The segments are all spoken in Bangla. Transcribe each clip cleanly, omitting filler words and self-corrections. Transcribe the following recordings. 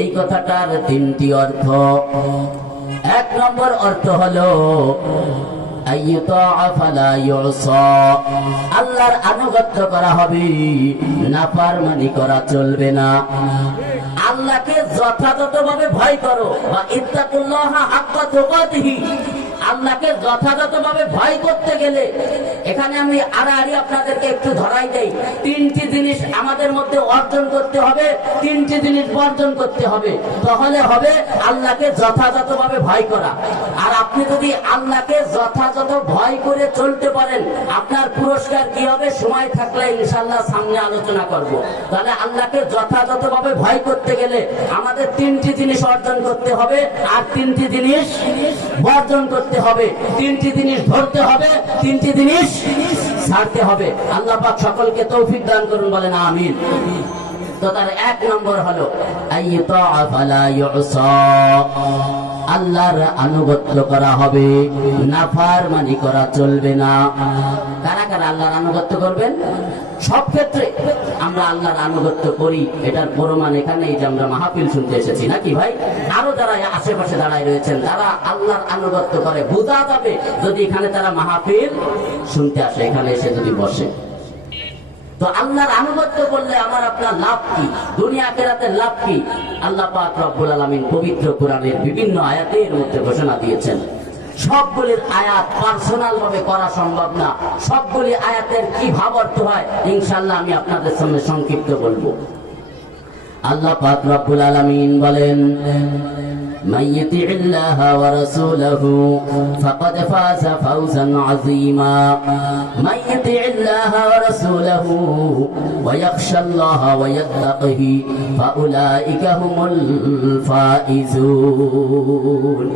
এই কথাটার তিনটি অর্থ। এক নম্বর অর্থ হলো আল্লাহর আনুগত্য করা হবে, নাফরমানি করা চলবে না। আল্লাহকে যথাযথভাবে ভয় করো, বা ইত্তাকুল্লাহা হাক্কা তুকাতিহি। আল্লাহকে যথাযথভাবে ভয় করতে গেলে এখানে আমি আড়াআড়ি আপনাদেরকে একটু ধরাই দেই। তিনটি জিনিস আমাদের মধ্যে অর্জন করতে হবে, তিনটি জিনিস বর্জন করতে হবে, তাহলে হবে আল্লাহকে যথাযথভাবে ভয় করা। আর আপনি যদি আল্লাহকে যথাযথ ভয় করে চলতে পারেন, আপনার পুরস্কার কি হবে সময় থাকলে ইনশাআল্লাহ সামনে আলোচনা করব। তাহলে আল্লাহকে যথাযথভাবে ভয় করতে গেলে আমাদের তিনটি জিনিস অর্জন করতে হবে, আর তিনটি জিনিস বর্জন করতে হবে। তিনটি জিনিস ধরতে হবে, তিনটি জিনিস ছাড়তে হবে। আল্লাহ পাক সকলকে তৌফিক দান করুন, বলেন আমিন। তো তার এক নম্বর হলো আল্লাহর আনুগত্য করা হবে, নাফরমানি করা চলবে না। কারা কারা আল্লাহর আনুগত্য করবেন? সব ক্ষেত্রে আমরা আল্লাহর আনুগত্য করি, এটার প্রমাণ এখানে যে আমরা মাহফিল শুনতে এসেছি, নাকি ভাই? আরো যারা আশেপাশে দাঁড়ায় রয়েছেন তারা আল্লাহর আনুগত্য করে, বোঝা যাবে যদি এখানে তারা মাহফিল শুনতে আসে, এখানে এসে যদি বসে। তো আল্লাহর আনুগত্য করলে আমার আপনার লাভ কি, দুনিয়া আখিরাতের লাভ কি? আল্লাহ পাক রব্বুল আলামিন পবিত্র কোরআনের বিভিন্ন আয়াতের মধ্যে ঘোষণা দিয়েছেন। সবগুলির আয়াত পার্সোনাল ভাবে করা সম্ভব না, সবগুলি আয়াতের কি ভাব অর্থ হয় ইনশাআল্লাহ আমি আপনাদের সামনে সংক্ষিপ্ত বলবো। আল্লাহ পাক রব্বুল আলামিন বলেন, من يطع الله ورسوله فقد فاز فوزا عظيما من يطع الله ورسوله ويخشى الله ويتقه فأولئك هم الفائزون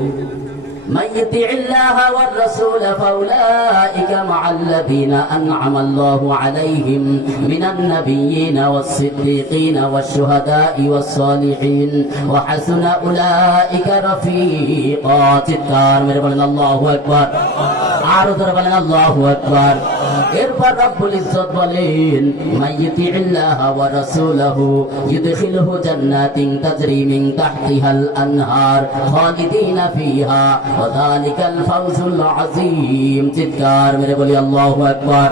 من يطع الله والرسول فأولئك مع الذين أنعم الله عليهم من النبيين والصديقين والشهداء والصالحين وحسن أولئك رفيقا। চিৎকার মেরে বলেন আল্লাহু আকবার, আরো ধরে বলেন আল্লাহু আকবার। এরপর রব্বুল ইজ্জত বলেন, মাইয়িতিল্লাহা ওয়া রাসূলহু ইউদখিলহু জান্নাতিন তাজরি মিন তাহতিহাল আনহার খালিদিনা ফিহা ওয়া যালিকাল ফাওজুল আযীম। চিৎকার মেরে বলি আল্লাহু আকবার।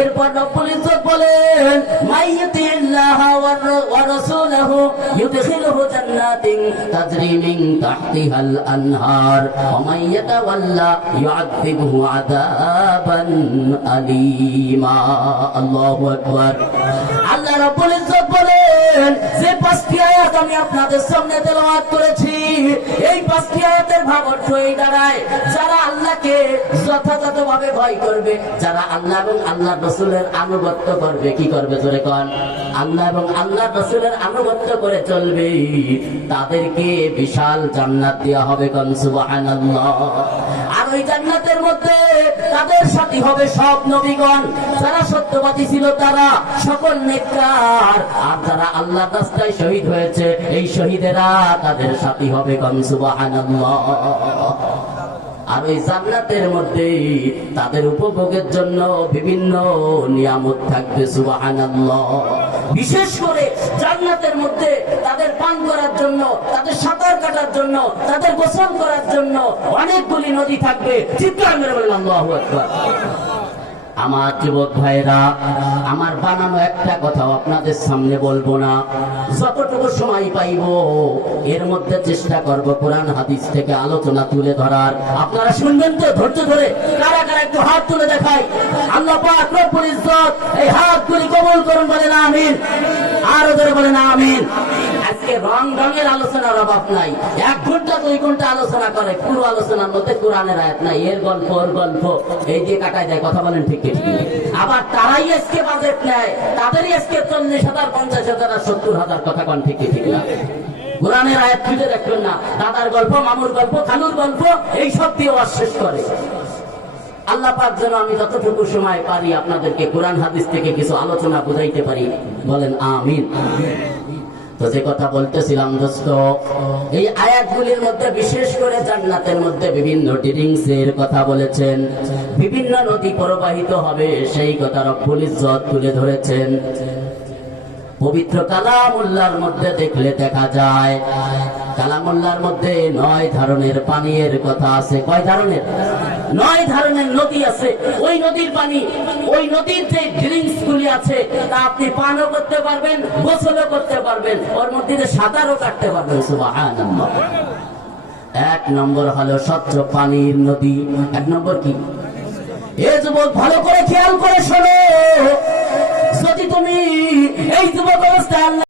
এরপর রব্বুল ইজ্জত বলেন, মাইয়িতিল্লাহা ওয়া রাসূলহু ইউদখিলহু জান্নাতিন তাজরি মিন তাহতিহাল আনহার ওয়া মান ইয়াতাওয়াল্লা ইউআযিবহু আযাবান আলিমা। আল্লাহু আকবার। আল্লাহ রাব্বুল ইজ্জত বলেন, যে পাঁচটি আয়াত আমি আপনাদের সামনে তেলাওয়াত করেছি, এই পাঁচটি আয়াতের ভাব অর্থ এই দাঁড়ায়, যারা আল্লাহকে যথাযথভাবে ভয় করবে, যারা আল্লাহ এবং আল্লাহর রাসূলের আনুগত্য করবে, কি করবে জোরে কোন? আল্লাহ এবং আল্লাহর রাসূলের আনুগত্য করে চলবে, তাদেরকে বিশাল জান্নাত দেওয়া হবে, কোন সুবহানাল্লাহ। আর ওই জান্নাতের মধ্যে তাদের সাথী হবে সব নবীগণ, যারা সত্যবাদী ছিল তারা, সকল নেককার, আর যারা আল্লাহর রাস্তায় শহীদ হয়েছে এই শহীদেরা তাদের সাথী হবে, কোন সুবহানাল্লাহ। আর ওই জান্নাতের মধ্যে তাদের উপভোগের জন্য বিভিন্ন নিয়ামত থাকবে, সুবহানাল্লাহ। বিশেষ করে জান্নাতের মধ্যে তাদের পান করার জন্য, তাদের সাঁতার কাটার জন্য, তাদের গোসল করার জন্য অনেকগুলি নদী থাকবে। চিৎকার মেরে বলেন আল্লাহু আকবার। আমার যুবক ভাইরা, আমার বানানো একটা কথাও আপনাদের সামনে বলবো না, যতটুকু সময় পাইব এর মধ্যে চেষ্টা করব কোরআন হাদিস থেকে আলোচনা তুলে ধরার। আপনারা শুনবেন তো ধৈর্য ধরে? কারা কারা একটু হাত তুলে দেখাই। আল্লাহ পাক রব্বুল ইজ্জত এই হাতগুলি কবুল করুন, বলেন আমিন। আরো ধরে বলেন আমিন। আজকে রঙের আলোচনার অভাব নাই, 1 ঘন্টা 2 ঘন্টা আলোচনা করে, পুরো আলোচনার মধ্যে কোরআনের আয়াত নাই, এর গল্প ওর গল্প এই দিয়ে কাটায় যায়। কথা বলেন ঠিক ঠিক? আবার তারাই আজকে বাজেট নেয়, তাদেরই আজকে 40,000 50,000 আর 70,000 কথা কন ঠিক ঠিক না? কোরআনের আয়াত খুঁজে দেখবেন না, দাদার গল্প, মামুর গল্প, খালুর গল্প, এই সব দিয়ে ওয়াজ শেষ করে। আল্লাহ পাক যেন আমি যতটুকু সময় পারি আপনাদেরকে কোরআন হাদিস থেকে কিছু আলোচনা বুঝাইতে পারি, বলেন আমিন। তো যে কথা বলতেছিলাম দোস্ত, এই আয়াতগুলির মধ্যে বিশেষ করে জান্নাতের মধ্যে বিভিন্ন ড্রিঙ্কস এর কথা বলেছেন, বিভিন্ন নদী প্রবাহিত হবে সেই কথা রব্বুল ইজ্জত তুলে ধরেছেন। পবিত্র কালামুল্লাহর মধ্যে দেখলে দেখা যায়, কালামুল্লাহর মধ্যে 9 ধরনের পানির কথা আছে। কয় ধরনের? 9 ধরনের নদী আছে। ওই নদীর পানি, ওই নদীর যে ড্রিঙ্কস গুলি আছে তা আপনি পানও করতে পারবেন, গোসলও করতে পারবেন, ওর মধ্যে সাঁতারও কাটতে পারবেন। সুবহানাল্লাহ। 1 নম্বর হলো স্বচ্ছ পানির নদী। 1 নম্বর কি? এ যুবক ভালো করে খেয়াল করে শোনো, যদি তুমি এই যুবক অবস্থায়